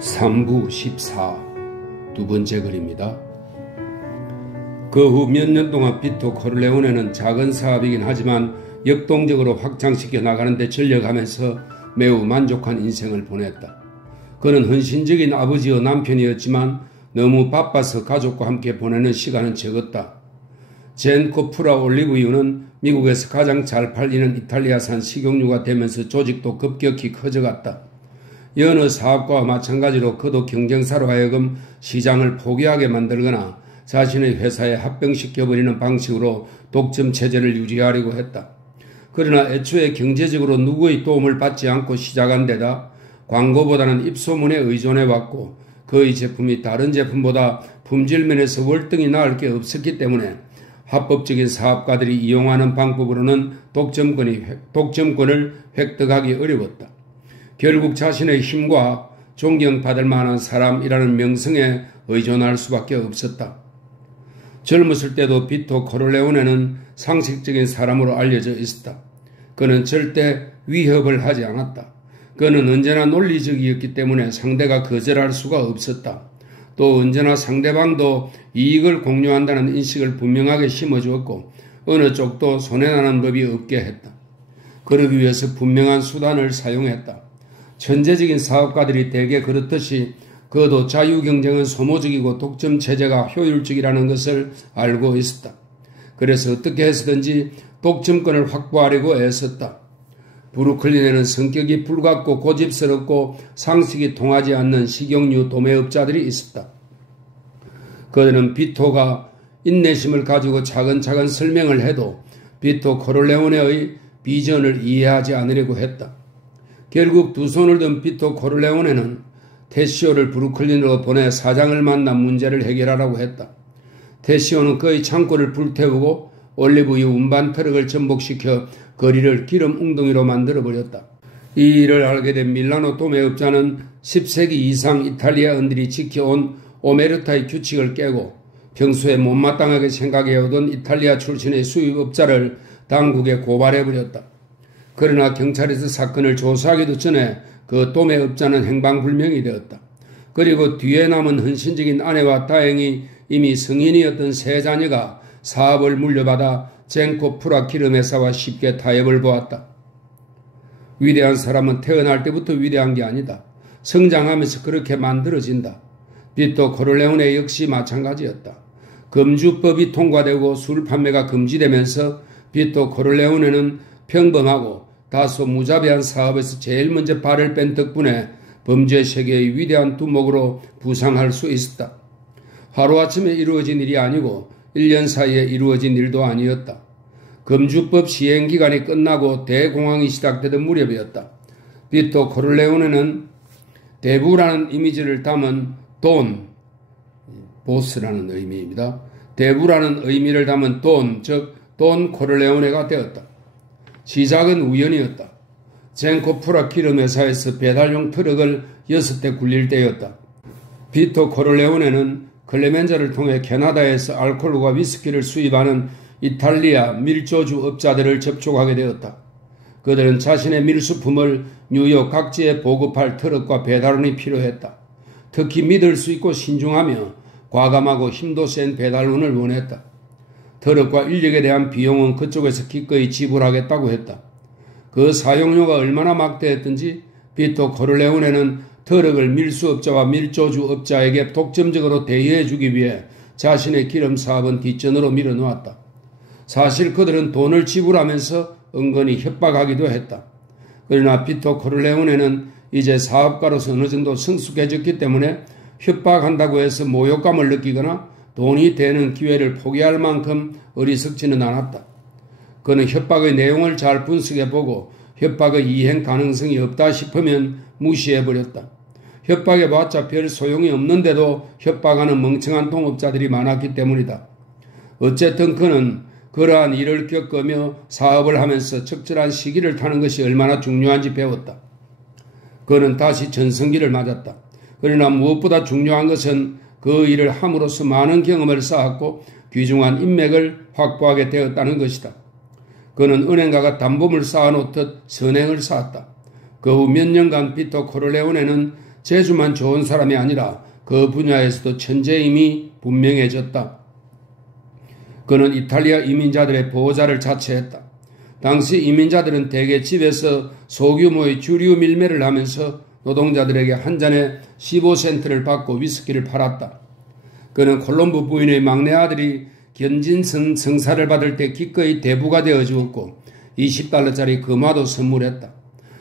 3부 14 두 번째 글입니다. 그 후 몇 년 동안 비토 코르레오네는 작은 사업이긴 하지만 역동적으로 확장시켜 나가는 데 전력하면서 매우 만족한 인생을 보냈다. 그는 헌신적인 아버지와 남편이었지만 너무 바빠서 가족과 함께 보내는 시간은 적었다. 젠코프라 올리브유는 미국에서 가장 잘 팔리는 이탈리아산 식용유가 되면서 조직도 급격히 커져갔다. 여느 사업과와 마찬가지로 그도 경쟁사로 하여금 시장을 포기하게 만들거나 자신의 회사에 합병시켜버리는 방식으로 독점 체제를 유지하려고 했다. 그러나 애초에 경제적으로 누구의 도움을 받지 않고 시작한 데다 광고보다는 입소문에 의존해왔고 그의 제품이 다른 제품보다 품질면에서 월등히 나을 게 없었기 때문에 합법적인 사업가들이 이용하는 방법으로는 독점권을 획득하기 어려웠다. 결국 자신의 힘과 존경받을 만한 사람이라는 명성에 의존할 수밖에 없었다. 젊었을 때도 비토 코르레오네는 상식적인 사람으로 알려져 있었다. 그는 절대 위협을 하지 않았다. 그는 언제나 논리적이었기 때문에 상대가 거절할 수가 없었다. 또 언제나 상대방도 이익을 공유한다는 인식을 분명하게 심어주었고 어느 쪽도 손해나는 법이 없게 했다. 그러기 위해서 분명한 수단을 사용했다. 천재적인 사업가들이 대개 그렇듯이 그도 자유경쟁은 소모적이고 독점체제가 효율적이라는 것을 알고 있었다. 그래서 어떻게 해서든지 독점권을 확보하려고 애썼다. 브루클린에는 성격이 불같고 고집스럽고 상식이 통하지 않는 식용유 도매업자들이 있었다. 그들은 비토가 인내심을 가지고 차근차근 설명을 해도 비토 코르레오네의 비전을 이해하지 않으려고 했다. 결국 두 손을 든 비토 코르레오네는 테시오를 브루클린으로 보내 사장을 만나 문제를 해결하라고 했다. 테시오는 그의 창고를 불태우고 올리브유 운반 트럭을 전복시켜 거리를 기름 웅덩이로 만들어버렸다. 이 일을 알게 된 밀라노 도매업자는 10세기 이상 이탈리아인들이 지켜온 오메르타의 규칙을 깨고 평소에 못마땅하게 생각해오던 이탈리아 출신의 수입업자를 당국에 고발해버렸다. 그러나 경찰에서 사건을 조사하기도 전에 그 도매업자는 행방불명이 되었다. 그리고 뒤에 남은 헌신적인 아내와 다행히 이미 성인이었던 세 자녀가 사업을 물려받아 젠코프라 기름회사와 쉽게 타협을 보았다. 위대한 사람은 태어날 때부터 위대한 게 아니다. 성장하면서 그렇게 만들어진다. 비토 코르레오네 역시 마찬가지였다. 금주법이 통과되고 술 판매가 금지되면서 비토 코르레오네는 평범하고 다소 무자비한 사업에서 제일 먼저 발을 뺀 덕분에 범죄 세계의 위대한 두목으로 부상할 수 있었다. 하루아침에 이루어진 일이 아니고 1년 사이에 이루어진 일도 아니었다. 금주법 시행기간이 끝나고 대공황이 시작되던 무렵이었다. 비토 코르레오네는 대부라는 이미지를 담은 보스라는 의미입니다. 대부라는 의미를 담은 즉 돈 코르레오네가 되었다. 시작은 우연이었다. 젠코프라 기름회사에서 배달용 트럭을 6대 굴릴 때였다. 비토 코르레오네는 클레멘자를 통해 캐나다에서 알코올과 위스키를 수입하는 이탈리아 밀조주 업자들을 접촉하게 되었다. 그들은 자신의 밀수품을 뉴욕 각지에 보급할 트럭과 배달원이 필요했다. 특히 믿을 수 있고 신중하며 과감하고 힘도 센 배달원을 원했다. 트럭과 인력에 대한 비용은 그쪽에서 기꺼이 지불하겠다고 했다. 그 사용료가 얼마나 막대했던지 비토 코르레오네는 트럭을 밀수업자와 밀조주업자에게 독점적으로 대여해주기 위해 자신의 기름 사업은 뒷전으로 밀어놓았다. 사실 그들은 돈을 지불하면서 은근히 협박하기도 했다. 그러나 비토 코르레오네는 이제 사업가로서 어느 정도 성숙해졌기 때문에 협박한다고 해서 모욕감을 느끼거나 돈이 되는 기회를 포기할 만큼 어리석지는 않았다. 그는 협박의 내용을 잘 분석해보고 협박의 이행 가능성이 없다 싶으면 무시해버렸다. 협박해봤자 별 소용이 없는데도 협박하는 멍청한 동업자들이 많았기 때문이다. 어쨌든 그는 그러한 일을 겪으며 사업을 하면서 적절한 시기를 타는 것이 얼마나 중요한지 배웠다. 그는 다시 전성기를 맞았다. 그러나 무엇보다 중요한 것은 그 일을 함으로써 많은 경험을 쌓았고 귀중한 인맥을 확보하게 되었다는 것이다. 그는 은행가가 담보물 쌓아놓듯 선행을 쌓았다. 그 후 몇 년간 비토 코르레오네는 재주만 좋은 사람이 아니라 그 분야에서도 천재임이 분명해졌다. 그는 이탈리아 이민자들의 보호자를 자처했다. 당시 이민자들은 대개 집에서 소규모의 주류 밀매를 하면서 노동자들에게 한 잔에 15센트를 받고 위스키를 팔았다. 그는 콜롬보 부인의 막내 아들이 견진 성사를 받을 때 기꺼이 대부가 되어 주었고 $20짜리 금화도 선물했다.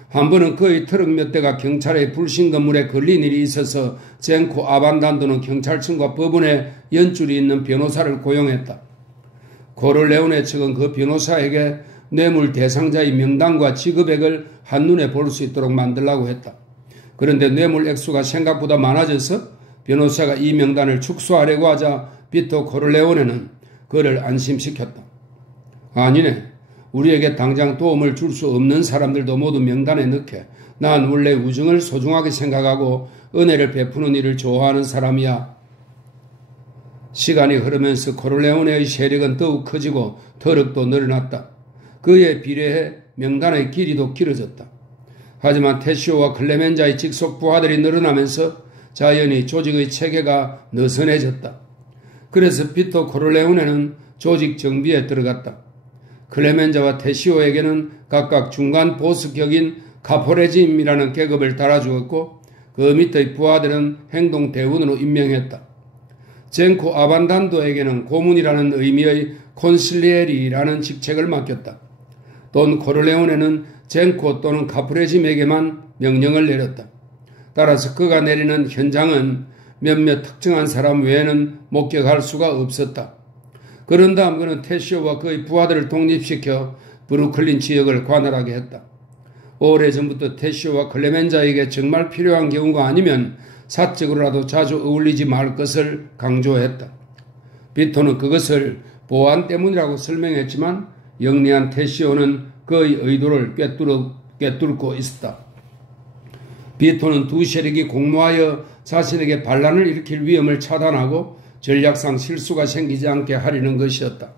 한 번은 그의 트럭 몇 대가 경찰의 불신 건물에 걸린 일이 있어서 젠코 아반단도는 경찰청과 법원에 연줄이 있는 변호사를 고용했다. 코를레오네 측은 그 변호사에게 뇌물 대상자의 명단과 지급액을 한눈에 볼 수 있도록 만들라고 했다. 그런데 뇌물 액수가 생각보다 많아져서 변호사가 이 명단을 축소하려고 하자 비토 코를레오네는 그를 안심시켰다. 아니네. 우리에게 당장 도움을 줄 수 없는 사람들도 모두 명단에 넣게. 난 원래 우정을 소중하게 생각하고 은혜를 베푸는 일을 좋아하는 사람이야. 시간이 흐르면서 코를레오네의 세력은 더욱 커지고 터럭도 늘어났다. 그에 비례해 명단의 길이도 길어졌다. 하지만 테시오와 클레멘자의 직속 부하들이 늘어나면서 자연히 조직의 체계가 느슨해졌다. 그래서 비토 코를레오네는 조직 정비에 들어갔다. 클레멘자와 테시오에게는 각각 중간 보스격인 카포레짐이라는 계급을 달아주었고 그 밑의 부하들은 행동대원으로 임명했다. 젠코 아반단도에게는 고문이라는 의미의 콘실리에리라는 직책을 맡겼다. 돈 코를레오네는 젠코 또는 카프레짐에게만 명령을 내렸다. 따라서 그가 내리는 현장은 몇몇 특정한 사람 외에는 목격할 수가 없었다. 그런 다음 그는 테시오와 그의 부하들을 독립시켜 브루클린 지역을 관할하게 했다. 오래전부터 테시오와 클레멘자에게 정말 필요한 경우가 아니면 사적으로라도 자주 어울리지 말 것을 강조했다. 비토는 그것을 보안 때문이라고 설명했지만 영리한 테시오는 그의 의도를 꿰뚫고 있었다. 비토는 두 세력이 공모하여 자신에게 반란을 일으킬 위험을 차단하고 전략상 실수가 생기지 않게 하려는 것이었다.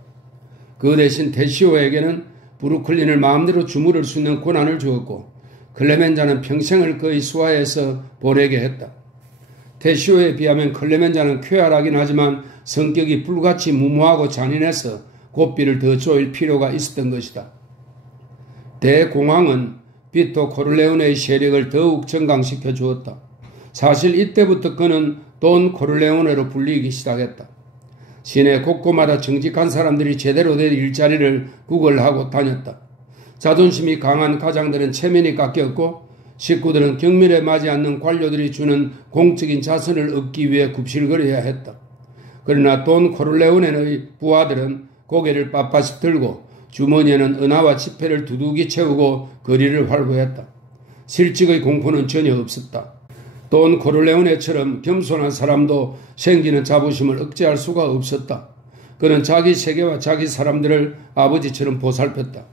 그 대신 테시오에게는 브루클린을 마음대로 주무를 수 있는 권한을 주었고 클레멘자는 평생을 그의 수하에서 보내게 했다. 테시오에 비하면 클레멘자는 쾌활하긴 하지만 성격이 불같이 무모하고 잔인해서 고삐를 더 조일 필요가 있었던 것이다. 대공황은 비토 코를레오네의 세력을 더욱 정강시켜 주었다. 사실 이때부터 그는 돈 코를레오네로 불리기 시작했다. 시내 곳곳마다 정직한 사람들이 제대로 된 일자리를 구걸하고 다녔다. 자존심이 강한 가장들은 체면이 깎였고 식구들은 경멸에 맞지 않는 관료들이 주는 공적인 자선을 얻기 위해 굽실거려야 했다. 그러나 돈 코를레오네의 부하들은 고개를 빳빳이 들고 주머니에는 은하와 지폐를 두둑이 채우고 거리를 활보했다. 실직의 공포는 전혀 없었다. 돈 코를레오네처럼 겸손한 사람도 생기는 자부심을 억제할 수가 없었다. 그는 자기 세계와 자기 사람들을 아버지처럼 보살폈다.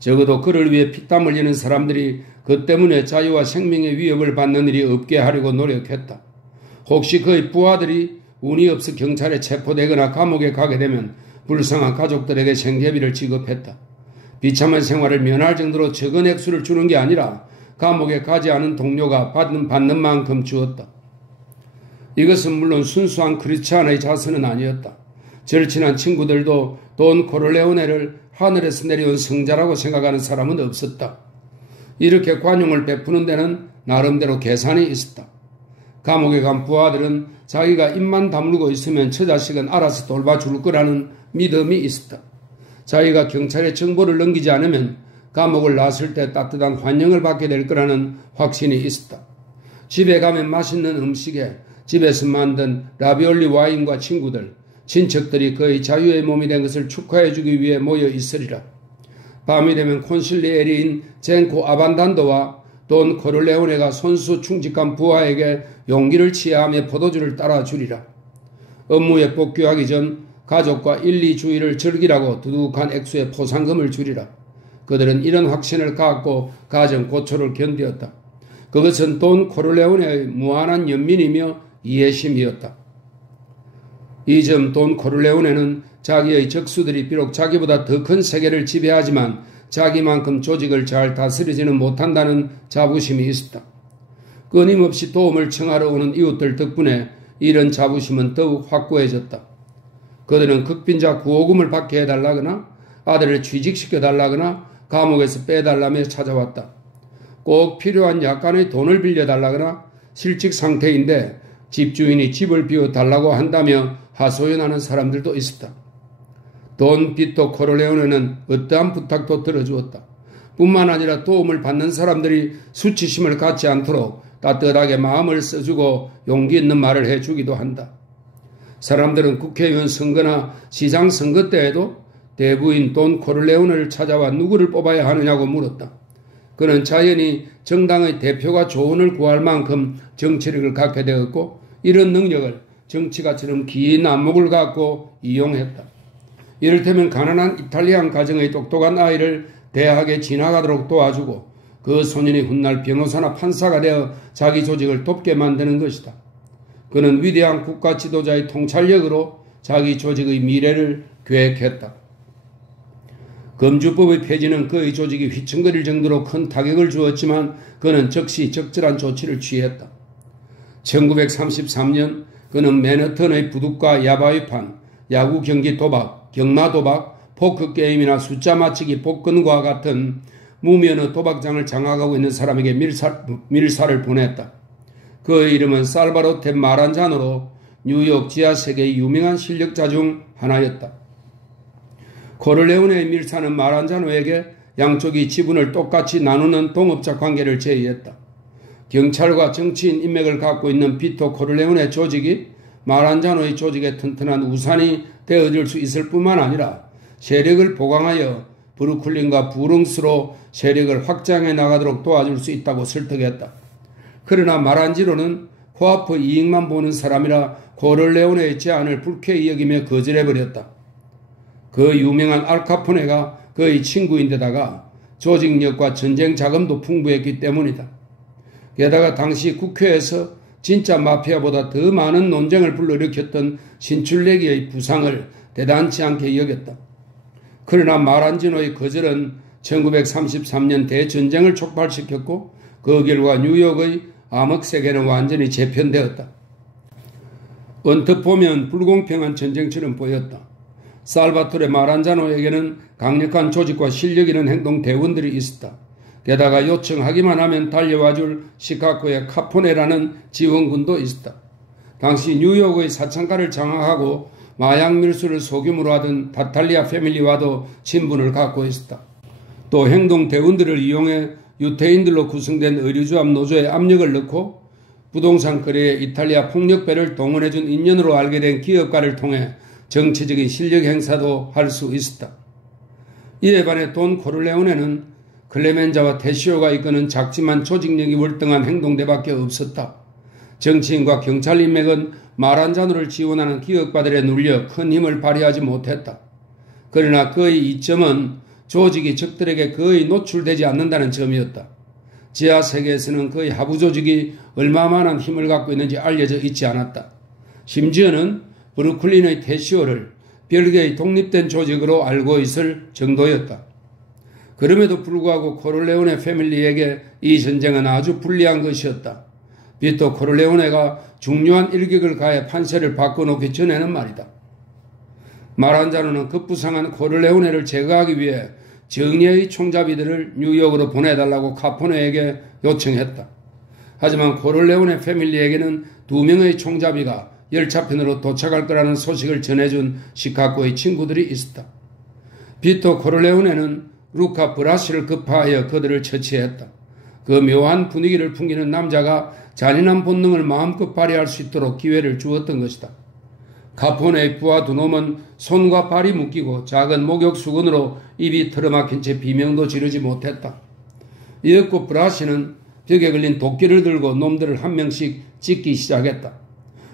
적어도 그를 위해 피땀 흘리는 사람들이 그 때문에 자유와 생명의 위협을 받는 일이 없게 하려고 노력했다. 혹시 그의 부하들이 운이 없어 경찰에 체포되거나 감옥에 가게 되면 불쌍한 가족들에게 생계비를 지급했다. 비참한 생활을 면할 정도로 적은 액수를 주는 게 아니라 감옥에 가지 않은 동료가 받는 만큼 주었다. 이것은 물론 순수한 크리스찬의 자선은 아니었다. 절친한 친구들도 돈 코를레오네를 하늘에서 내려온 성자라고 생각하는 사람은 없었다. 이렇게 관용을 베푸는 데는 나름대로 계산이 있었다. 감옥에 간 부하들은 자기가 입만 다물고 있으면 저 자식은 알아서 돌봐줄 거라는 믿음이 있었다. 자기가 경찰에 정보를 넘기지 않으면 감옥을 나설 때 따뜻한 환영을 받게 될 거라는 확신이 있었다. 집에 가면 맛있는 음식에 집에서 만든 라비올리 와인과 친구들, 친척들이 그의 자유의 몸이 된 것을 축하해주기 위해 모여 있으리라. 밤이 되면 콘실리에리인 젠코 아반단도와 돈 코를레오네가 손수 충직한 부하에게 용기를 취하며 포도주를 따라주리라. 업무에 복귀하기 전 가족과 1, 2주일을 즐기라고 두둑한 액수의 포상금을 주리라. 그들은 이런 확신을 갖고 가정 고초를 견디었다. 그것은 돈 코를레오네의 무한한 연민이며 이해심이었다. 이 점 돈 코를레오네는 자기의 적수들이 비록 자기보다 더 큰 세계를 지배하지만 자기만큼 조직을 잘 다스리지는 못한다는 자부심이 있었다. 끊임없이 도움을 청하러 오는 이웃들 덕분에 이런 자부심은 더욱 확고해졌다. 그들은 극빈자 구호금을 받게 해달라거나 아들을 취직시켜달라거나 감옥에서 빼달라며 찾아왔다. 꼭 필요한 약간의 돈을 빌려달라거나 실직 상태인데 집주인이 집을 비워달라고 한다며 하소연하는 사람들도 있었다. 돈 비토 코르레오네는 어떠한 부탁도 들어주었다. 뿐만 아니라 도움을 받는 사람들이 수치심을 갖지 않도록 따뜻하게 마음을 써주고 용기 있는 말을 해주기도 한다. 사람들은 국회의원 선거나 시장 선거 때에도 대부인 돈 코르레오네를 찾아와 누구를 뽑아야 하느냐고 물었다. 그는 자연히 정당의 대표가 조언을 구할 만큼 정치력을 갖게 되었고 이런 능력을 정치가처럼 긴 안목을 갖고 이용했다. 이를테면 가난한 이탈리안 가정의 똑똑한 아이를 대학에 진학하도록 도와주고 그 소년이 훗날 변호사나 판사가 되어 자기 조직을 돕게 만드는 것이다. 그는 위대한 국가 지도자의 통찰력으로 자기 조직의 미래를 계획했다. 금주법의 폐지는 그의 조직이 휘청거릴 정도로 큰 타격을 주었지만 그는 즉시 적절한 조치를 취했다. 1933년 그는 맨해튼의 부둣가 야바위판, 야구 경기 도박, 경마 도박, 포크 게임이나 숫자 맞히기 복근과 같은 무면허 도박장을 장악하고 있는 사람에게 밀사를 보냈다. 그의 이름은 살바로테 마란자노로 뉴욕 지하 세계의 유명한 실력자 중 하나였다. 코르레오네의 밀사는 마란자노에게 양쪽이 지분을 똑같이 나누는 동업자 관계를 제의했다. 경찰과 정치인 인맥을 갖고 있는 비토 코르레오네 조직이 마란자노의 조직에 튼튼한 우산이 되어줄 수 있을 뿐만 아니라 세력을 보강하여 브루클린과 브롱스로 세력을 확장해 나가도록 도와줄 수 있다고 설득했다. 그러나 마란지노는 코앞의 이익만 보는 사람이라 코르레오네의 제안을 불쾌히 여기며 거절해버렸다. 그 유명한 알카포네가 그의 친구인데다가 조직력과 전쟁 자금도 풍부했기 때문이다. 게다가 당시 국회에서 진짜 마피아보다 더 많은 논쟁을 불러일으켰던 신출내기의 부상을 대단치 않게 여겼다. 그러나 마란지노의 거절은 1933년 대전쟁을 촉발시켰고 그 결과 뉴욕의 암흑세계는 완전히 재편되었다. 언뜻 보면 불공평한 전쟁처럼 보였다. 살바토레 마란자노에게는 강력한 조직과 실력 있는 행동 대원들이 있었다. 게다가 요청하기만 하면 달려와줄 시카고의 카포네라는 지원군도 있었다. 당시 뉴욕의 사창가를 장악하고 마약 밀수를 소규모로 하던 다탈리아 패밀리와도 친분을 갖고 있었다. 또 행동 대원들을 이용해 유태인들로 구성된 의류조합 노조에 압력을 넣고 부동산 거래에 이탈리아 폭력배를 동원해준 인연으로 알게 된 기업가를 통해 정치적인 실력 행사도 할 수 있었다. 이에 반해 돈 코르레오네는 클레멘자와 테시오가 이끄는 작지만 조직력이 월등한 행동대밖에 없었다. 정치인과 경찰 인맥은 마란자노를 지원하는 기업가들에 눌려 큰 힘을 발휘하지 못했다. 그러나 그의 이점은 조직이 적들에게 거의 노출되지 않는다는 점이었다. 지하 세계에서는 그의 하부 조직이 얼마만한 힘을 갖고 있는지 알려져 있지 않았다. 심지어는 브루클린의 테시오를 별개의 독립된 조직으로 알고 있을 정도였다. 그럼에도 불구하고 코르레오네 패밀리에게 이 전쟁은 아주 불리한 것이었다. 비토 코르레오네가 중요한 일격을 가해 판세를 바꿔놓기 전에는 말이다. 마란자노는 급부상한 코르레오네를 제거하기 위해 정예의 총잡이들을 뉴욕으로 보내달라고 카포네에게 요청했다. 하지만 코르레오네 패밀리에게는 2명의 총잡이가 열차편으로 도착할 거라는 소식을 전해준 시카고의 친구들이 있었다. 비토 코르레오네는 루카 브라시를 급파하여 그들을 처치했다. 그 묘한 분위기를 풍기는 남자가 잔인한 본능을 마음껏 발휘할 수 있도록 기회를 주었던 것이다. 카포네의 부하 두 놈은 손과 발이 묶이고 작은 목욕 수건으로 입이 틀어막힌 채 비명도 지르지 못했다. 이윽고 브라시는 벽에 걸린 도끼를 들고 놈들을 한 명씩 찢기 시작했다.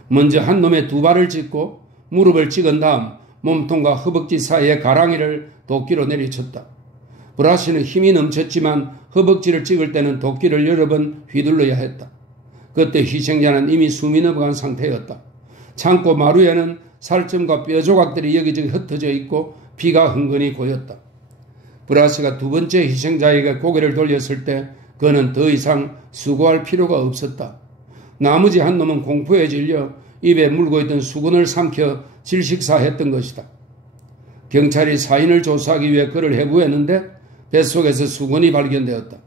먼저 한 놈의 두 발을 찢고 무릎을 찍은 다음 몸통과 허벅지 사이의 가랑이를 도끼로 내리쳤다. 브라시는 힘이 넘쳤지만 허벅지를 찍을 때는 도끼를 여러 번 휘둘러야 했다. 그때 희생자는 이미 숨이 넘어간 상태였다. 창고 마루에는 살점과 뼈 조각들이 여기저기 흩어져 있고 피가 흥건히 고였다. 브라시가 두 번째 희생자에게 고개를 돌렸을 때 그는 더 이상 수고할 필요가 없었다. 나머지 한 놈은 공포에 질려 입에 물고 있던 수건을 삼켜 질식사했던 것이다. 경찰이 사인을 조사하기 위해 그를 해부했는데 뱃속에서 수건이 발견되었다.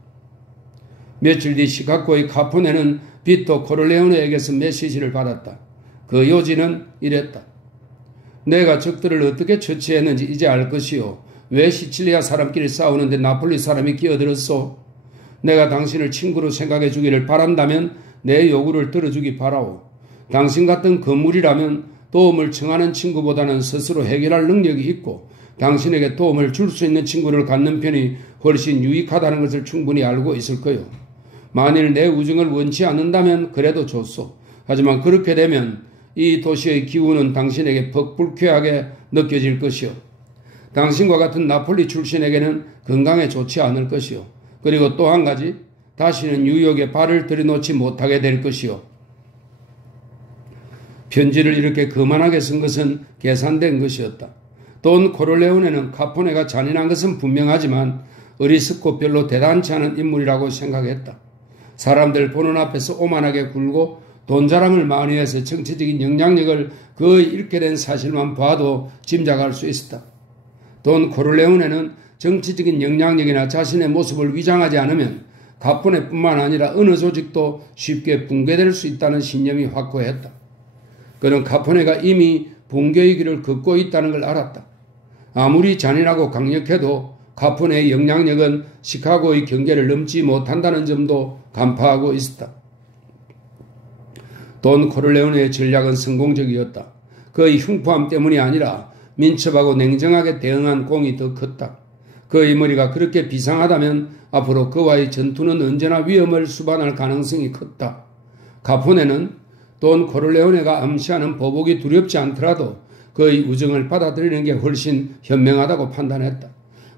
며칠 뒤 시카고의 카포네는 비토 코를레오네에게서 메시지를 받았다. 그 요지는 이랬다. 내가 적들을 어떻게 처치했는지 이제 알 것이요. 왜 시칠리아 사람끼리 싸우는데 나폴리 사람이 끼어들었소? 내가 당신을 친구로 생각해 주기를 바란다면 내 요구를 들어주기 바라오. 당신 같은 건물이라면 도움을 청하는 친구보다는 스스로 해결할 능력이 있고 당신에게 도움을 줄 수 있는 친구를 갖는 편이 훨씬 유익하다는 것을 충분히 알고 있을 거요. 만일 내 우정을 원치 않는다면 그래도 좋소. 하지만 그렇게 되면 이 도시의 기운은 당신에게 퍽 불쾌하게 느껴질 것이요. 당신과 같은 나폴리 출신에게는 건강에 좋지 않을 것이요. 그리고 또 한 가지, 다시는 뉴욕에 발을 들여놓지 못하게 될 것이요. 편지를 이렇게 거만하게 쓴 것은 계산된 것이었다. 돈 코를레오네는 카포네가 잔인한 것은 분명하지만 어리석고 별로 대단치 않은 인물이라고 생각했다. 사람들 보는 앞에서 오만하게 굴고 돈 자랑을 많이 해서 정치적인 영향력을 거의 잃게 된 사실만 봐도 짐작할 수 있었다. 돈 코를레오네는 정치적인 영향력이나 자신의 모습을 위장하지 않으면 카포네뿐만 아니라 어느 조직도 쉽게 붕괴될 수 있다는 신념이 확고했다. 그는 카포네가 이미 붕괴의 길을 걷고 있다는 걸 알았다. 아무리 잔인하고 강력해도 카포네의 영향력은 시카고의 경계를 넘지 못한다는 점도 간파하고 있었다. 돈 코를레오네의 전략은 성공적이었다. 그의 흉포함 때문이 아니라 민첩하고 냉정하게 대응한 공이 더 컸다. 그의 머리가 그렇게 비상하다면 앞으로 그와의 전투는 언제나 위험을 수반할 가능성이 컸다. 카포네는 돈 코를레오네가 암시하는 보복이 두렵지 않더라도 그의 우정을 받아들이는 게 훨씬 현명하다고 판단했다.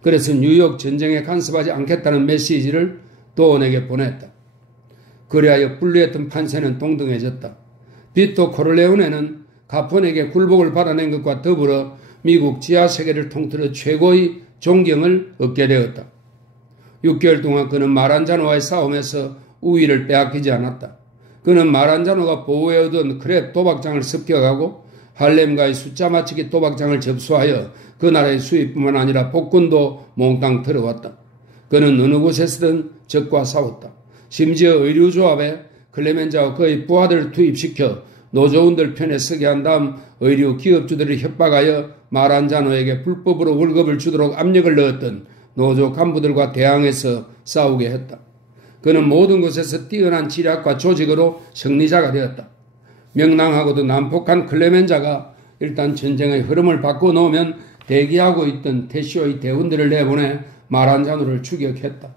그래서 뉴욕 전쟁에 간섭하지 않겠다는 메시지를 돈에게 보냈다. 그리하여 분리했던 판세는 동등해졌다. 비토 코를레오네는 카포네에게 굴복을 받아낸 것과 더불어 미국 지하세계를 통틀어 최고의 존경을 얻게 되었다. 6개월 동안 그는 마란자노와의 싸움에서 우위를 빼앗기지 않았다. 그는 마란자노가 보호해 얻은 크랩 도박장을 습격하고 할렘과의 숫자 맞추기 도박장을 접수하여 그 나라의 수입뿐만 아니라 복권도 몽땅 들어왔다. 그는 어느 곳에서든 적과 싸웠다. 심지어 의류조합에 클레멘자와 그의 부하들을 투입시켜 노조원들 편에 서게 한 다음 의류 기업주들을 협박하여 마란자노에게 불법으로 월급을 주도록 압력을 넣었던 노조 간부들과 대항해서 싸우게 했다. 그는 모든 곳에서 뛰어난 지략과 조직으로 승리자가 되었다. 명랑하고도 난폭한 클레멘자가 일단 전쟁의 흐름을 바꿔놓으면 대기하고 있던 테시오의 대원들을 내보내 마란자노를 추격했다.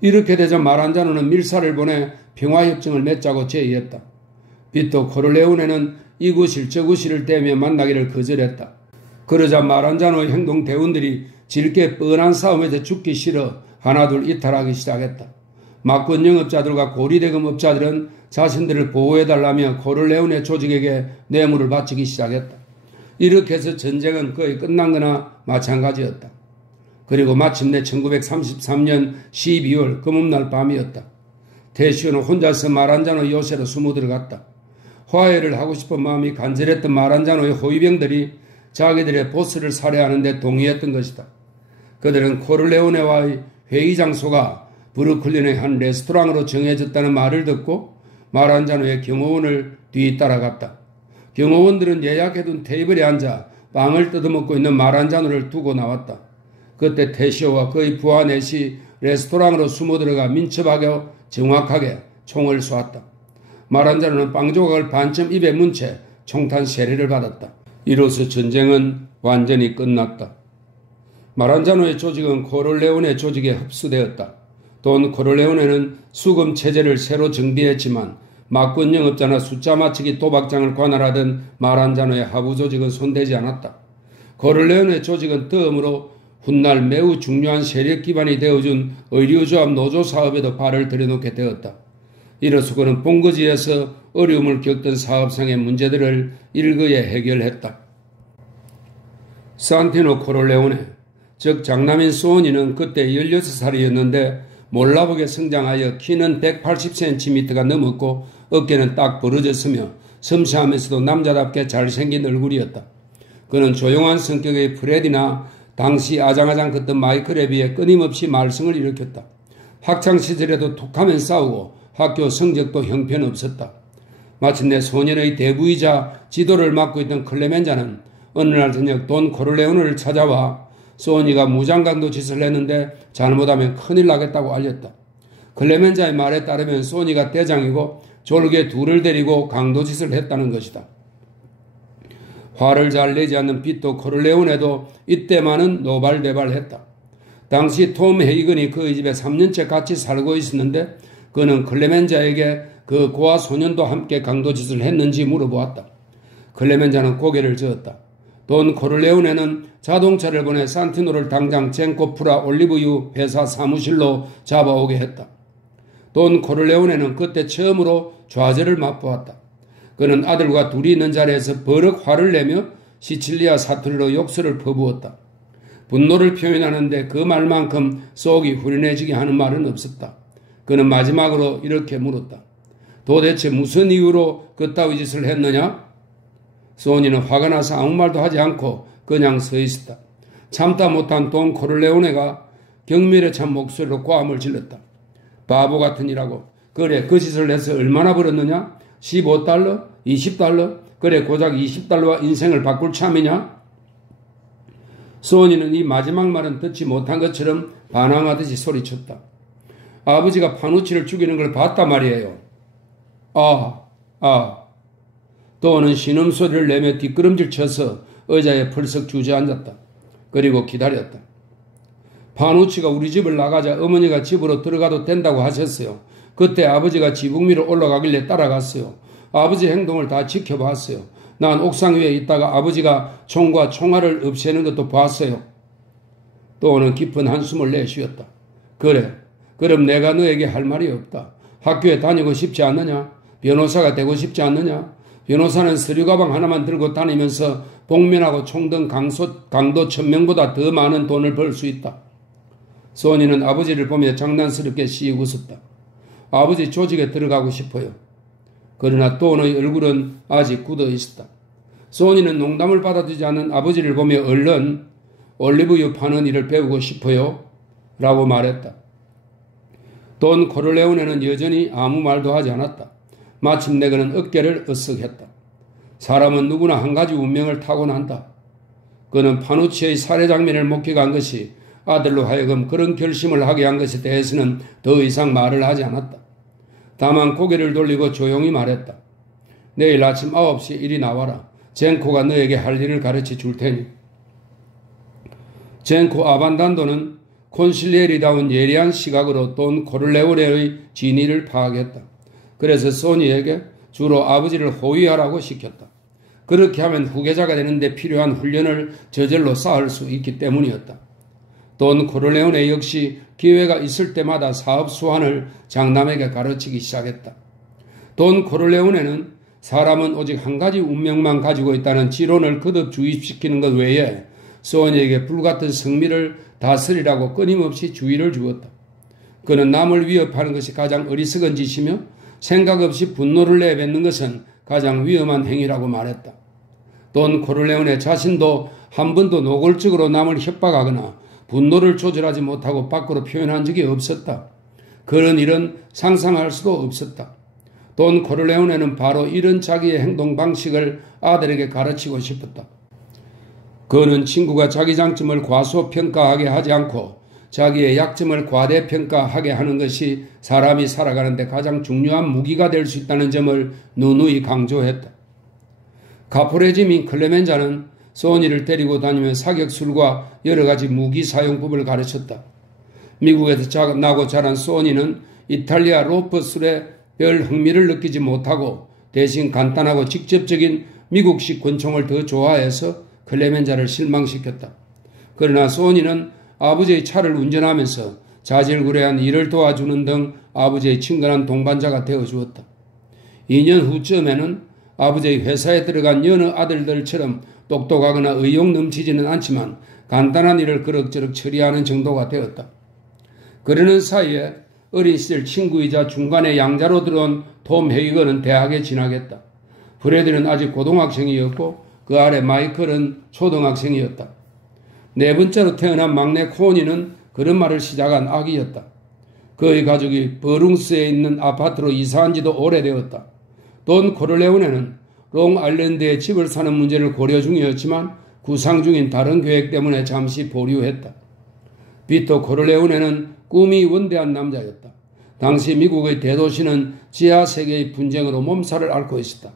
이렇게 되자 마란자노는 밀사를 보내 평화협정을 맺자고 제의했다. 비토 코를레오네는 이구실 저구실을 떼며 만나기를 거절했다. 그러자 마란자노의 행동 대원들이 질게 뻔한 싸움에서 죽기 싫어 하나둘 이탈하기 시작했다. 막권 영업자들과 고리대금 업자들은 자신들을 보호해달라며 코를레오네 조직에게 뇌물을 바치기 시작했다. 이렇게 해서 전쟁은 거의 끝난 거나 마찬가지였다. 그리고 마침내 1933년 12월 금음날 밤이었다. 테시오는 혼자서 마란자노 요새로 숨어들어갔다. 화해를 하고 싶은 마음이 간절했던 마란자노의 호위병들이 자기들의 보스를 살해하는 데 동의했던 것이다. 그들은 코를레오네와의 회의 장소가 브루클린의 한 레스토랑으로 정해졌다는 말을 듣고 마란자노의 경호원을 뒤따라갔다. 경호원들은 예약해둔 테이블에 앉아 빵을 뜯어먹고 있는 마란자노를 두고 나왔다. 그때 테시오와 그의 부하 넷이 레스토랑으로 숨어들어가 민첩하게 정확하게 총을 쏘았다. 마란자노는 빵 조각을 반쯤 입에 문 채 총탄 세례를 받았다. 이로써 전쟁은 완전히 끝났다. 마란자노의 조직은 코를레오네 조직에 흡수되었다. 돈 코를레오네는 수금 체제를 새로 정비했지만 막권 영업자나 숫자 맞추기 도박장을 관할하던 마란자노의 하부 조직은 손대지 않았다. 코를레오네 조직은 다음으로 훗날 매우 중요한 세력 기반이 되어준 의류조합 노조 사업에도 발을 들여놓게 되었다. 이로써 그는 본거지에서 어려움을 겪던 사업상의 문제들을 일거에 해결했다. 산티노 코를레오네, 즉 장남인 소니는 그때 16살이었는데 몰라보게 성장하여 키는 180cm가 넘었고 어깨는 딱 벌어졌으며 섬세하면서도 남자답게 잘생긴 얼굴이었다. 그는 조용한 성격의 프레디나 당시 아장아장 걷던 마이클에 비해 끊임없이 말썽을 일으켰다. 학창시절에도 툭하면 싸우고 학교 성적도 형편없었다. 마침내 소년의 대부이자 지도를 맡고 있던 클레멘자는 어느 날 저녁 돈 코르레오네를 찾아와 소니가 무장강도 짓을 했는데 잘못하면 큰일 나겠다고 알렸다. 클레멘자의 말에 따르면 소니가 대장이고 졸개 둘을 데리고 강도짓을 했다는 것이다. 화를 잘 내지 않는 비토 코르레오네도 이때만은 노발대발했다. 당시 톰 헤이건이 그의 집에 3년째 같이 살고 있었는데 그는 클레멘자에게 그 고아 소년도 함께 강도짓을 했는지 물어보았다. 클레멘자는 고개를 저었다. 돈 코르레오네는 자동차를 보내 산티노를 당장 젠코프라 올리브유 회사 사무실로 잡아오게 했다. 돈 코르레오네는 그때 처음으로 좌절을 맛보았다. 그는 아들과 둘이 있는 자리에서 버럭 화를 내며 시칠리아 사투리로 욕설을 퍼부었다. 분노를 표현하는데 그 말만큼 속이 후련해지게 하는 말은 없었다. 그는 마지막으로 이렇게 물었다. 도대체 무슨 이유로 그따위 짓을 했느냐? 소니는 화가 나서 아무 말도 하지 않고 그냥 서 있었다. 참다 못한 돈 코르레오네가 경멸에 찬 목소리로 고함을 질렀다. 바보 같은 이라고. 그래, 그 짓을 해서 얼마나 벌었느냐? 15달러? 20달러? 그래, 고작 20달러와 인생을 바꿀 참이냐? 소니는 이 마지막 말은 듣지 못한 것처럼 반항하듯이 소리쳤다. 아버지가 파누치를 죽이는 걸 봤단 말이에요. 또는 신음소리를 내며 뒷걸음질 쳐서 의자에 펄썩 주저앉았다. 그리고 기다렸다. 파누치가 우리 집을 나가자 어머니가 집으로 들어가도 된다고 하셨어요. 그때 아버지가 지붕 위로 올라가길래 따라갔어요. 아버지 행동을 다 지켜봤어요. 난 옥상 위에 있다가 아버지가 총과 총알을 없애는 것도 봤어요. 또는 깊은 한숨을 내쉬었다. 그래, 그럼 내가 너에게 할 말이 없다. 학교에 다니고 싶지 않느냐? 변호사가 되고 싶지 않느냐? 변호사는 서류 가방 하나만 들고 다니면서 복면하고 총 등 강도 1000명보다 더 많은 돈을 벌 수 있다. 소니는 아버지를 보며 장난스럽게 씩 웃었다. 아버지 조직에 들어가고 싶어요. 그러나 또는 얼굴은 아직 굳어 있었다. 소니는 농담을 받아들이지 않는 아버지를 보며 얼른 올리브유 파는 일을 배우고 싶어요. 라고 말했다. 돈 코르레오네는 여전히 아무 말도 하지 않았다. 마침내 그는 어깨를 으쓱했다. 사람은 누구나 한 가지 운명을 타고난다. 그는 파누치의 살해 장면을 목격한 것이 아들로 하여금 그런 결심을 하게 한 것에 대해서는 더 이상 말을 하지 않았다. 다만 고개를 돌리고 조용히 말했다. 내일 아침 9시에 이리 나와라. 젠코가 너에게 할 일을 가르쳐 줄 테니. 젠코 아반단도는 콘실리에리다운 예리한 시각으로 돈 코르레오네의 진위를 파악했다. 그래서 소니에게 주로 아버지를 호위하라고 시켰다. 그렇게 하면 후계자가 되는데 필요한 훈련을 저절로 쌓을 수 있기 때문이었다. 돈 코르레오네 역시 기회가 있을 때마다 사업 수완을 장남에게 가르치기 시작했다. 돈 코르레오네는 사람은 오직 한 가지 운명만 가지고 있다는 지론을 거듭 주입시키는 것 외에 소니에게 불같은 성미를 다스리라고 끊임없이 주의를 주었다. 그는 남을 위협하는 것이 가장 어리석은 짓이며 생각 없이 분노를 내뱉는 것은 가장 위험한 행위라고 말했다. 돈 코르레오네 자신도 한 번도 노골적으로 남을 협박하거나 분노를 조절하지 못하고 밖으로 표현한 적이 없었다. 그런 일은 상상할 수도 없었다. 돈 코르레오네는 바로 이런 자기의 행동 방식을 아들에게 가르치고 싶었다. 그는 친구가 자기 장점을 과소평가하게 하지 않고 자기의 약점을 과대평가하게 하는 것이 사람이 살아가는데 가장 중요한 무기가 될 수 있다는 점을 누누이 강조했다. 가포레지민 클레멘자는 소니를 데리고 다니며 사격술과 여러 가지 무기 사용법을 가르쳤다. 미국에서 나고 자란 소니는 이탈리아 로프술에 별 흥미를 느끼지 못하고 대신 간단하고 직접적인 미국식 권총을 더 좋아해서 클레멘자를 실망시켰다. 그러나 소니는 아버지의 차를 운전하면서 자질구레한 일을 도와주는 등 아버지의 친근한 동반자가 되어주었다. 2년 후쯤에는 아버지의 회사에 들어간 여느 아들들처럼 똑똑하거나 의욕 넘치지는 않지만 간단한 일을 그럭저럭 처리하는 정도가 되었다. 그러는 사이에 어린 시절 친구이자 중간에 양자로 들어온 톰 헤이건은 대학에 진학했다. 프레드는 아직 고등학생이었고 그 아래 마이클은 초등학생이었다. 네 번째로 태어난 막내 코니는 걸음마를 시작한 아기였다. 그의 가족이 버룽스에 있는 아파트로 이사한 지도 오래되었다. 돈 코르레오네는 롱아일랜드에 집을 사는 문제를 고려 중이었지만 구상 중인 다른 계획 때문에 잠시 보류했다. 비토 코르레오네는 꿈이 원대한 남자였다. 당시 미국의 대도시는 지하 세계의 분쟁으로 몸살을 앓고 있었다.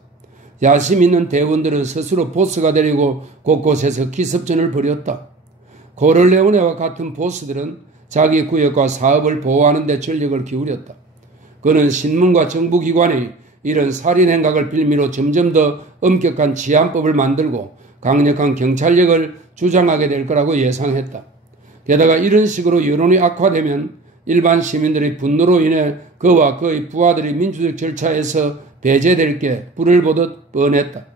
야심 있는 대원들은 스스로 보스가 되려고 곳곳에서 기습전을 벌였다. 코르레오네와 같은 보스들은 자기 구역과 사업을 보호하는 데 전력을 기울였다. 그는 신문과 정부기관의 이런 살인행각을 빌미로 점점 더 엄격한 치안법을 만들고 강력한 경찰력을 주장하게 될 거라고 예상했다. 게다가 이런 식으로 여론이 악화되면 일반 시민들의 분노로 인해 그와 그의 부하들이 민주적 절차에서 배제될 게 불을 보듯 뻔했다.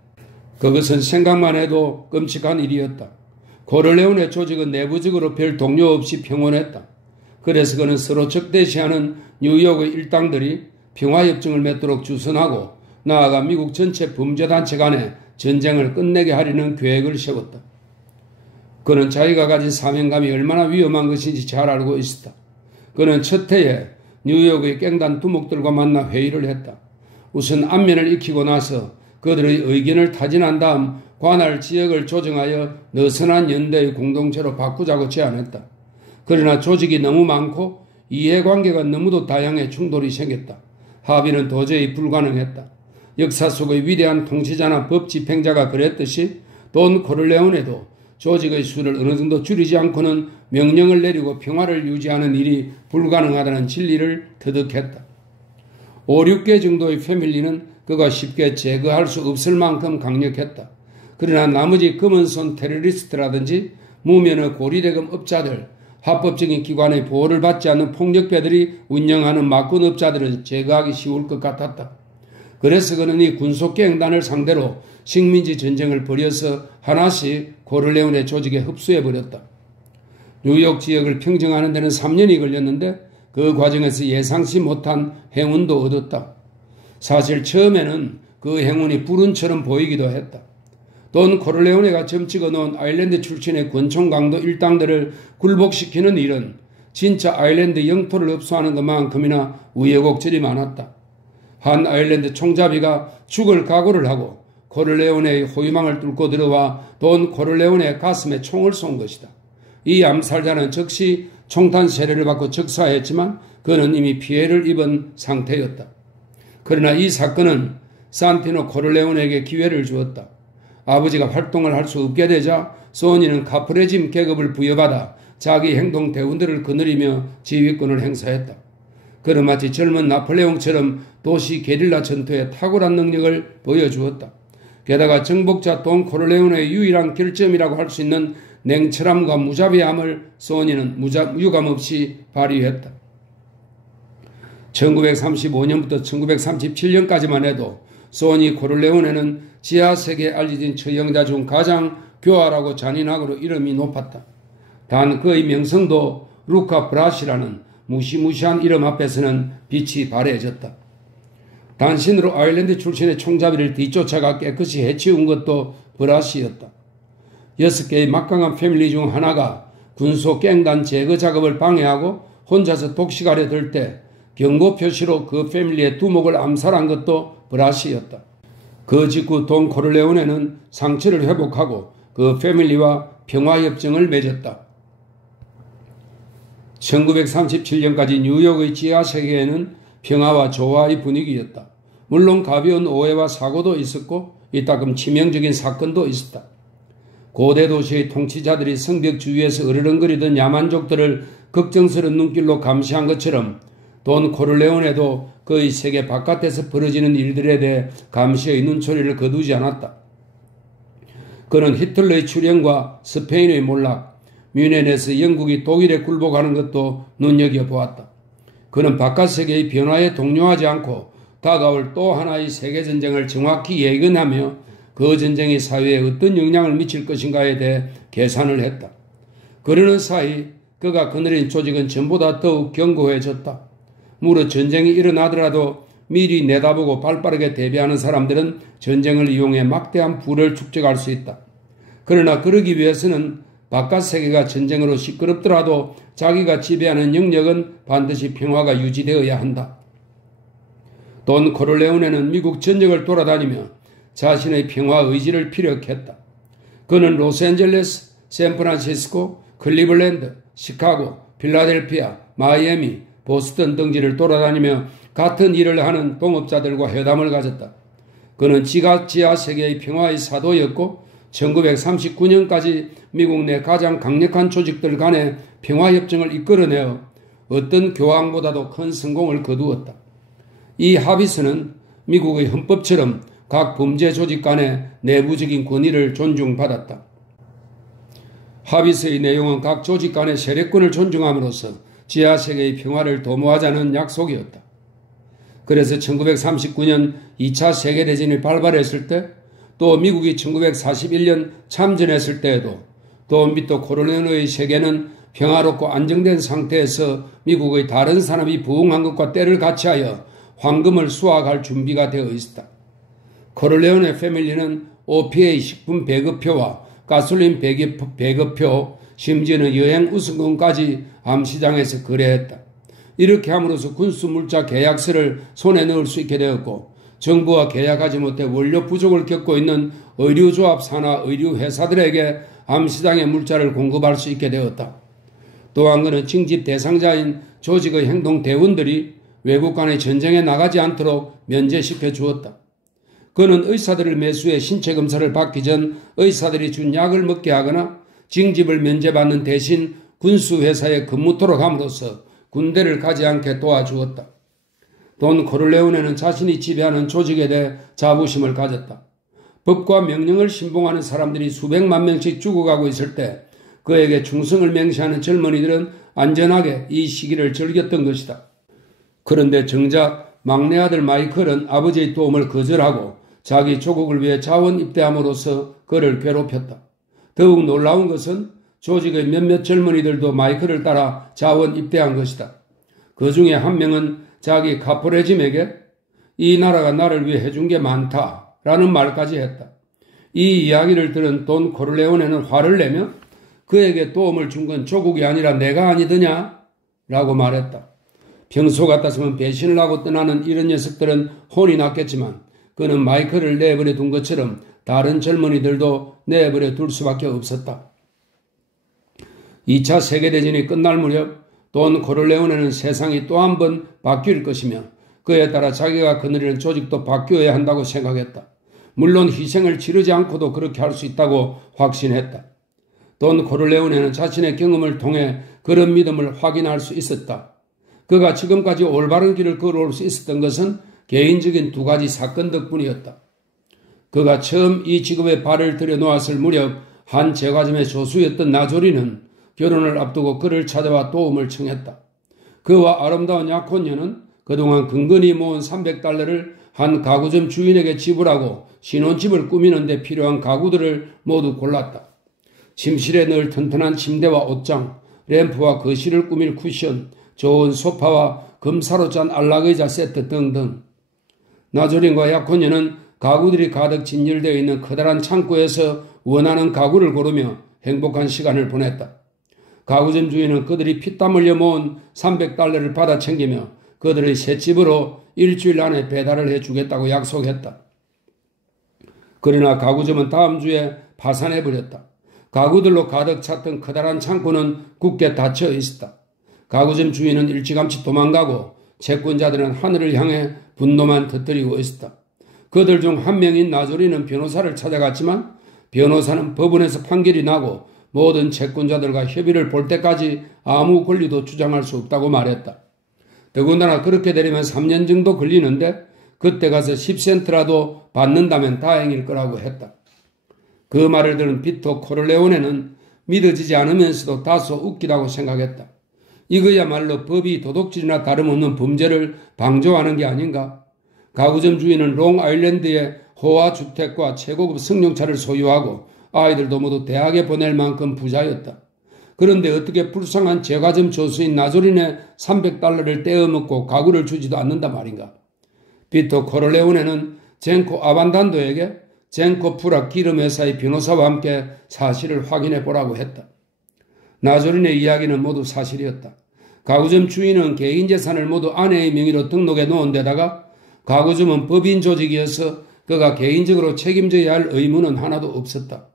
그것은 생각만 해도 끔찍한 일이었다. 코르레오네 조직은 내부적으로 별 동료 없이 평온했다. 그래서 그는 서로 적대시하는 뉴욕의 일당들이 평화협정을 맺도록 주선하고 나아가 미국 전체 범죄단체 간에 전쟁을 끝내게 하려는 계획을 세웠다. 그는 자기가 가진 사명감이 얼마나 위험한 것인지 잘 알고 있었다. 그는 첫 해에 뉴욕의 깽단 두목들과 만나 회의를 했다. 우선 안면을 익히고 나서 그들의 의견을 타진한 다음 관할 지역을 조정하여 느슨한 연대의 공동체로 바꾸자고 제안했다. 그러나 조직이 너무 많고 이해관계가 너무도 다양해 충돌이 생겼다. 합의는 도저히 불가능했다. 역사 속의 위대한 통치자나 법 집행자가 그랬듯이 돈 코르레오네도 조직의 수를 어느 정도 줄이지 않고는 명령을 내리고 평화를 유지하는 일이 불가능하다는 진리를 터득했다. 5, 6개 정도의 패밀리는 그가 쉽게 제거할 수 없을 만큼 강력했다. 그러나 나머지 검은손 테러리스트라든지 무면허 고리대금 업자들, 합법적인 기관의 보호를 받지 않는 폭력배들이 운영하는 막군업자들은 제거하기 쉬울 것 같았다. 그래서 그는 이 군속갱단을 상대로 식민지 전쟁을 벌여서 하나씩 코르레오네 조직에 흡수해버렸다. 뉴욕 지역을 평정하는 데는 3년이 걸렸는데 그 과정에서 예상치 못한 행운도 얻었다. 사실 처음에는 그 행운이 불운처럼 보이기도 했다. 돈 코르레오네가 점찍어 놓은 아일랜드 출신의 권총 강도 일당들을 굴복시키는 일은 진짜 아일랜드 영토를 흡수하는 것만큼이나 우여곡절이 많았다. 한 아일랜드 총잡이가 죽을 각오를 하고 코르레오네의 호위망을 뚫고 들어와 돈 코르레오네의 가슴에 총을 쏜 것이다. 이 암살자는 즉시 총탄 세례를 받고 즉사했지만 그는 이미 피해를 입은 상태였다. 그러나 이 사건은 산티노 코르레오네에게 기회를 주었다. 아버지가 활동을 할 수 없게 되자 소니는 카프레짐 계급을 부여받아 자기 행동 대운들을 거느리며 지휘권을 행사했다. 그는 마치 젊은 나폴레옹처럼 도시 게릴라 전투에 탁월한 능력을 보여주었다. 게다가 정복자 돈 코르레오네의 유일한 결점이라고 할 수 있는 냉철함과 무자비함을 소니는 유감없이 발휘했다. 1935년부터 1937년까지만 해도 소니 코르레오네는 지하세계에 알려진 처형자 중 가장 교활하고 잔인하고로 이름이 높았다. 단 그의 명성도 루카 브라시라는 무시무시한 이름 앞에서는 빛이 발해졌다. 단신으로 아일랜드 출신의 총잡이를 뒤쫓아가 깨끗이 해치운 것도 브라시였다. 6개의 막강한 패밀리 중 하나가 군소 깽단 제거 작업을 방해하고 혼자서 독식하려 들 때 경고 표시로 그 패밀리의 두목을 암살한 것도 브라시였다. 그 직후 돈 코르레오네는 상처를 회복하고 그 패밀리와 평화협정을 맺었다. 1937년까지 뉴욕의 지하세계에는 평화와 조화의 분위기였다. 물론 가벼운 오해와 사고도 있었고 이따금 치명적인 사건도 있었다. 고대 도시의 통치자들이 성벽 주위에서 으르렁거리던 야만족들을 걱정스러운 눈길로 감시한 것처럼 돈 코르레오네도 그의 세계 바깥에서 벌어지는 일들에 대해 감시의 눈초리를 거두지 않았다. 그는 히틀러의 출현과 스페인의 몰락, 뮌헨에서 영국이 독일에 굴복하는 것도 눈여겨보았다. 그는 바깥 세계의 변화에 동요하지 않고 다가올 또 하나의 세계전쟁을 정확히 예견하며 그 전쟁이 사회에 어떤 영향을 미칠 것인가에 대해 계산을 했다. 그러는 사이 그가 거느린 조직은 전보다 더욱 견고해졌다. 무릇 전쟁이 일어나더라도 미리 내다보고 발빠르게 대비하는 사람들은 전쟁을 이용해 막대한 부를 축적할 수 있다. 그러나 그러기 위해서는 바깥 세계가 전쟁으로 시끄럽더라도 자기가 지배하는 영역은 반드시 평화가 유지되어야 한다. 돈 코르레오네는 미국 전역을 돌아다니며 자신의 평화 의지를 피력했다. 그는 로스앤젤레스, 샌프란시스코, 클리블랜드, 시카고, 필라델피아, 마이애미, 보스턴 등지를 돌아다니며 같은 일을 하는 동업자들과 회담을 가졌다. 그는 지하 세계의 평화의 사도였고 1939년까지 미국 내 가장 강력한 조직들 간의 평화협정을 이끌어내어 어떤 교황보다도 큰 성공을 거두었다. 이 합의서는 미국의 헌법처럼 각 범죄 조직 간의 내부적인 권위를 존중받았다. 합의서의 내용은 각 조직 간의 세력권을 존중함으로써 지하세계의 평화를 도모하자는 약속이었다. 그래서 1939년 2차 세계대전이 발발했을 때, 또 미국이 1941년 참전했을 때에도 돈 비토 코르레오네의 세계는 평화롭고 안정된 상태에서 미국의 다른 산업이 부흥한 것과 때를 같이하여 황금을 수확할 준비가 되어 있었다. 코르레오네 패밀리는 OPA 식품 배급표와 가솔린 배급표, 심지어는 여행 우승권까지 암시장에서 거래했다. 이렇게 함으로써 군수물자 계약서를 손에 넣을 수 있게 되었고, 정부와 계약하지 못해 원료 부족을 겪고 있는 의류조합 산하 의류회사들에게 암시장의 물자를 공급할 수 있게 되었다. 또한 그는 징집 대상자인 조직의 행동대원들이 외국 간의 전쟁에 나가지 않도록 면제시켜 주었다. 그는 의사들을 매수해 신체 검사를 받기 전 의사들이 준 약을 먹게 하거나 징집을 면제받는 대신 군수회사에 근무토록 함으로써 군대를 가지 않게 도와주었다. 돈 코르레오네는 자신이 지배하는 조직에 대해 자부심을 가졌다. 법과 명령을 신봉하는 사람들이 수백만 명씩 죽어가고 있을 때 그에게 충성을 맹세하는 젊은이들은 안전하게 이 시기를 즐겼던 것이다. 그런데 정작 막내 아들 마이클은 아버지의 도움을 거절하고 자기 조국을 위해 자원 입대함으로써 그를 괴롭혔다. 더욱 놀라운 것은 조직의 몇몇 젊은이들도 마이클을 따라 자원 입대한 것이다. 그 중에 한 명은 자기 카포레짐에게 이 나라가 나를 위해 해준 게 많다라는 말까지 했다. 이 이야기를 들은 돈 코르레오네는 화를 내며 그에게 도움을 준 건 조국이 아니라 내가 아니더냐? 라고 말했다. 평소 같았으면 배신을 하고 떠나는 이런 녀석들은 혼이 났겠지만 그는 마이클을 내버려 둔 것처럼 다른 젊은이들도 내버려 둘 수밖에 없었다. 2차 세계대전이 끝날 무렵 돈 코르레오네는 세상이 또 한 번 바뀔 것이며 그에 따라 자기가 거느리는 조직도 바뀌어야 한다고 생각했다. 물론 희생을 치르지 않고도 그렇게 할 수 있다고 확신했다. 돈 코르레오네는 자신의 경험을 통해 그런 믿음을 확인할 수 있었다. 그가 지금까지 올바른 길을 걸어올 수 있었던 것은 개인적인 두 가지 사건 덕분이었다. 그가 처음 이 직업에 발을 들여놓았을 무렵 한 제과점의 조수였던 나조리는 결혼을 앞두고 그를 찾아와 도움을 청했다. 그와 아름다운 약혼녀는 그동안 근근히 모은 $300를 한 가구점 주인에게 지불하고 신혼집을 꾸미는 데 필요한 가구들을 모두 골랐다. 침실에 넣을 튼튼한 침대와 옷장, 램프와 거실을 꾸밀 쿠션, 좋은 소파와 금사로 짠 안락의자 세트 등등. 나조린과 약혼녀는 가구들이 가득 진열되어 있는 커다란 창고에서 원하는 가구를 고르며 행복한 시간을 보냈다. 가구점 주인은 그들이 피땀 흘려 모은 $300를 받아 챙기며 그들의 새 집으로 일주일 안에 배달을 해주겠다고 약속했다. 그러나 가구점은 다음 주에 파산해버렸다. 가구들로 가득 찼던 커다란 창고는 굳게 닫혀 있었다. 가구점 주인은 일찌감치 도망가고 채권자들은 하늘을 향해 분노만 터뜨리고 있었다. 그들 중 한 명인 나조리는 변호사를 찾아갔지만 변호사는 법원에서 판결이 나고 모든 채권자들과 협의를 볼 때까지 아무 권리도 주장할 수 없다고 말했다. 더군다나 그렇게 되려면 3년 정도 걸리는데 그때 가서 10센트라도 받는다면 다행일 거라고 했다. 그 말을 들은 비토 코르레오네는 믿어지지 않으면서도 다소 웃기다고 생각했다. 이거야말로 법이 도둑질이나 다름없는 범죄를 방조하는 게 아닌가? 가구점 주인은 롱아일랜드의 호화 주택과 최고급 승용차를 소유하고 아이들도 모두 대학에 보낼 만큼 부자였다. 그런데 어떻게 불쌍한 제과점 조수인 나조린의 $300를 떼어먹고 가구를 주지도 않는단 말인가. 비토 코르레오네는 젠코 아반단도에게 젠코 프라 기름회사의 변호사와 함께 사실을 확인해 보라고 했다. 나조린의 이야기는 모두 사실이었다. 가구점 주인은 개인 재산을 모두 아내의 명의로 등록해 놓은 데다가 가구점은 법인 조직이어서 그가 개인적으로 책임져야 할 의무는 하나도 없었다.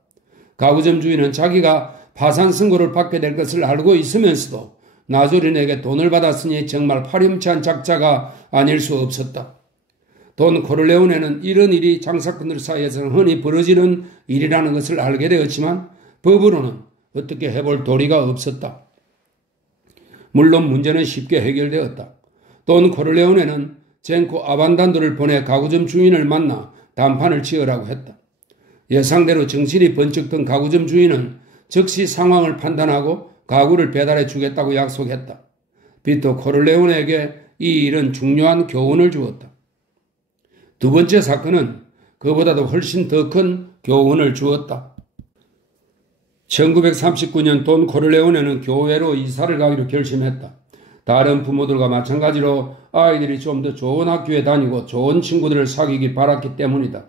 가구점 주인은 자기가 파산 선고를 받게 될 것을 알고 있으면서도 나조린에게 돈을 받았으니 정말 파렴치한 작자가 아닐 수 없었다. 돈 코르레오네는 이런 일이 장사꾼들 사이에서는 흔히 벌어지는 일이라는 것을 알게 되었지만 법으로는 어떻게 해볼 도리가 없었다. 물론 문제는 쉽게 해결되었다. 돈 코르레오네는 젠코 아반단도를 보내 가구점 주인을 만나 담판을 지으라고 했다. 예상대로 정신이 번쩍 든 가구점 주인은 즉시 상황을 판단하고 가구를 배달해 주겠다고 약속했다. 비토 코르레오네에게 이 일은 중요한 교훈을 주었다. 두 번째 사건은 그보다도 훨씬 더 큰 교훈을 주었다. 1939년 돈 코르레오네는 교회로 이사를 가기로 결심했다. 다른 부모들과 마찬가지로 아이들이 좀 더 좋은 학교에 다니고 좋은 친구들을 사귀길 바랐기 때문이다.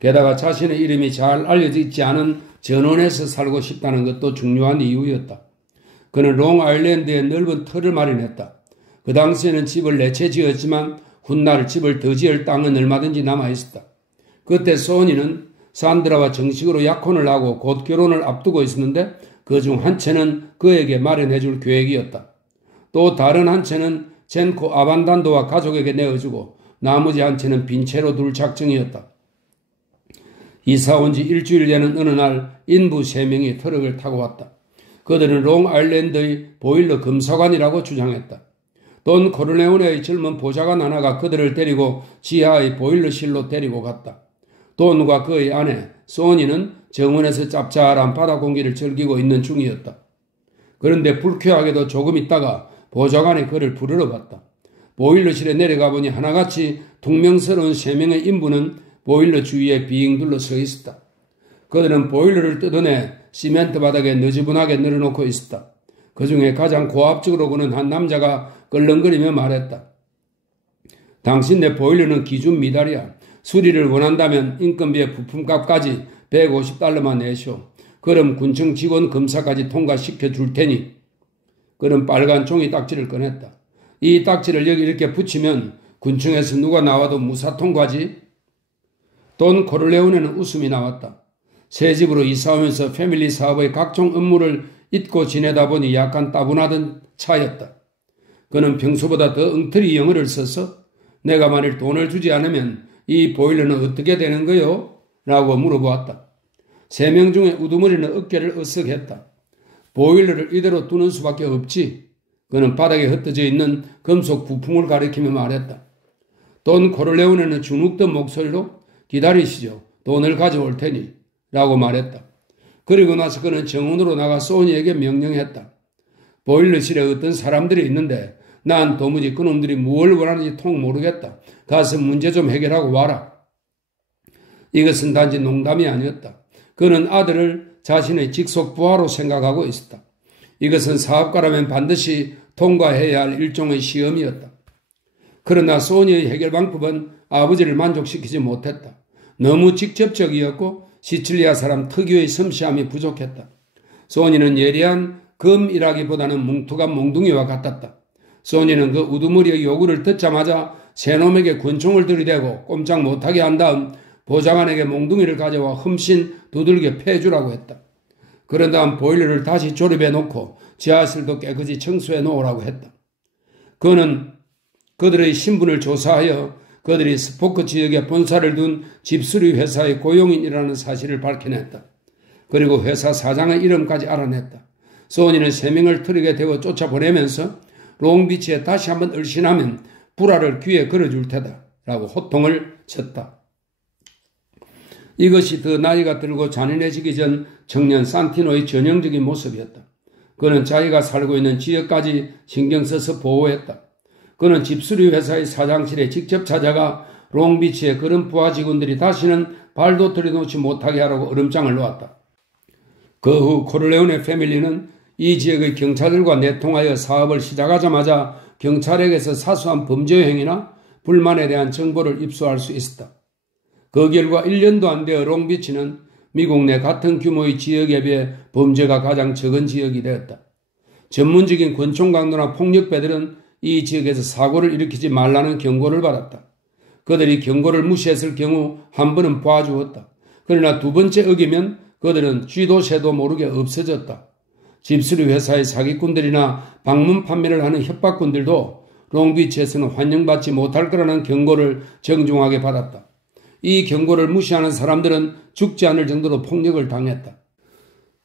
게다가 자신의 이름이 잘 알려져 있지 않은 전원에서 살고 싶다는 것도 중요한 이유였다. 그는 롱아일랜드에 넓은 터를 마련했다. 그 당시에는 집을 4채 지었지만 훗날 집을 더 지을 땅은 얼마든지 남아있었다. 그때 소니는 산드라와 정식으로 약혼을 하고 곧 결혼을 앞두고 있었는데 그중 한 채는 그에게 마련해 줄 계획이었다. 또 다른 한 채는 젠코 아반단도와 가족에게 내어주고 나머지 한 채는 빈 채로 둘 작정이었다. 이사 온 지 일주일 되는 어느 날 인부 3명이 트럭을 타고 왔다. 그들은 롱아일랜드의 보일러 검사관이라고 주장했다. 돈 코르레오네의 젊은 보좌관 하나가 그들을 데리고 지하의 보일러실로 데리고 갔다. 돈과 그의 아내 소니는 정원에서 짭짤한 바다 공기를 즐기고 있는 중이었다. 그런데 불쾌하게도 조금 있다가 보좌관이 그를 부르러 갔다. 보일러실에 내려가 보니 하나같이 퉁명스러운 3명의 인부는 보일러 주위에 빙 둘러서 있었다. 그들은 보일러를 뜯어내 시멘트 바닥에 너지분하게 늘어놓고 있었다. 그 중에 가장 고압적으로 구는 한 남자가 끌렁거리며 말했다. 당신네 보일러는 기준 미달이야. 수리를 원한다면 인건비의 부품값까지 $150만 내쇼. 그럼 군청 직원 검사까지 통과시켜 줄 테니. 그는 빨간 종이 딱지를 꺼냈다. 이 딱지를 여기 이렇게 붙이면 군청에서 누가 나와도 무사 통과지. 돈 코르레오네는 웃음이 나왔다. 새 집으로 이사오면서 패밀리 사업의 각종 업무를 잊고 지내다 보니 약간 따분하던 차였다. 그는 평소보다 더 엉터리 영어를 써서 내가 만일 돈을 주지 않으면 이 보일러는 어떻게 되는 거요? 라고 물어보았다. 3명 중에 우두머리는 어깨를 으쓱했다. 보일러를 이대로 두는 수밖에 없지. 그는 바닥에 흩어져 있는 금속 부품을 가리키며 말했다. 돈 코르레오네는 주눅든 목소리로 기다리시죠. 돈을 가져올 테니. 라고 말했다. 그리고 나서 그는 정원으로 나가 소니에게 명령했다. 보일러실에 어떤 사람들이 있는데 난 도무지 그놈들이 뭘 원하는지 통 모르겠다. 가서 문제 좀 해결하고 와라. 이것은 단지 농담이 아니었다. 그는 아들을 자신의 직속 부하로 생각하고 있었다. 이것은 사업가라면 반드시 통과해야 할 일종의 시험이었다. 그러나 소니의 해결 방법은 아버지를 만족시키지 못했다. 너무 직접적이었고 시칠리아 사람 특유의 섬세함이 부족했다. 소니는 예리한 검이라기보다는 뭉툭한 몽둥이와 같았다. 소니는 그 우두머리의 요구를 듣자마자 새놈에게 권총을 들이대고 꼼짝 못하게 한 다음 보좌관에게 몽둥이를 가져와 흠씬 두들겨 패주라고 했다. 그런 다음 보일러를 다시 조립해 놓고 지하실도 깨끗이 청소해 놓으라고 했다. 그는 그들의 신분을 조사하여 그들이 스포크 지역에 본사를 둔 집수리 회사의 고용인이라는 사실을 밝혀냈다. 그리고 회사 사장의 이름까지 알아냈다. 소니는 3명을 트럭에 대고 쫓아보내면서 롱비치에 다시 한번 얼씬하면 불화를 귀에 걸어줄 테다 라고 호통을 쳤다. 이것이 더 나이가 들고 잔인해지기 전 청년 산티노의 전형적인 모습이었다. 그는 자기가 살고 있는 지역까지 신경 써서 보호했다. 그는 집수리 회사의 사장실에 직접 찾아가 롱비치에 그런 부하 직원들이 다시는 발도 들여놓지 못하게 하라고 얼음장을 놓았다. 그 후 코르레오네 패밀리는 이 지역의 경찰들과 내통하여 사업을 시작하자마자 경찰에게서 사소한 범죄 행위나 불만에 대한 정보를 입수할 수 있었다. 그 결과 1년도 안 되어 롱비치는 미국 내 같은 규모의 지역에 비해 범죄가 가장 적은 지역이 되었다. 전문적인 권총 강도나 폭력배들은 이 지역에서 사고를 일으키지 말라는 경고를 받았다. 그들이 경고를 무시했을 경우 한 번은 봐주었다. 그러나 두 번째 어기면 그들은 쥐도 새도 모르게 없어졌다. 집수리 회사의 사기꾼들이나 방문 판매를 하는 협박꾼들도 롱비치에서는 환영받지 못할 거라는 경고를 정중하게 받았다. 이 경고를 무시하는 사람들은 죽지 않을 정도로 폭력을 당했다.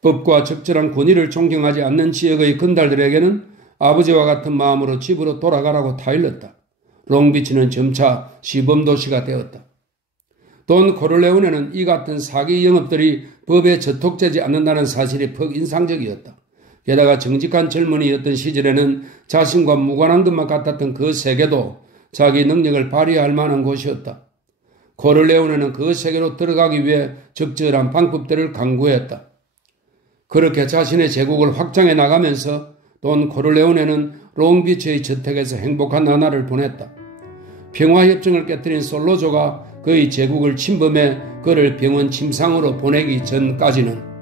법과 적절한 권위를 존경하지 않는 지역의 건달들에게는 아버지와 같은 마음으로 집으로 돌아가라고 타일렀다. 롱비치는 점차 시범도시가 되었다. 돈 코를레오네는 이 같은 사기 영업들이 법에 저촉되지 않는다는 사실이 퍽 인상적이었다. 게다가 정직한 젊은이였던 시절에는 자신과 무관한 것만 같았던 그 세계도 자기 능력을 발휘할 만한 곳이었다. 코를레오네는 그 세계로 들어가기 위해 적절한 방법들을 강구했다. 그렇게 자신의 제국을 확장해 나가면서 돈 코를레오네는 롱비치의 저택에서 행복한 나날을 보냈다. 평화협정을 깨뜨린 솔로조가 그의 제국을 침범해 그를 병원 침상으로 보내기 전까지는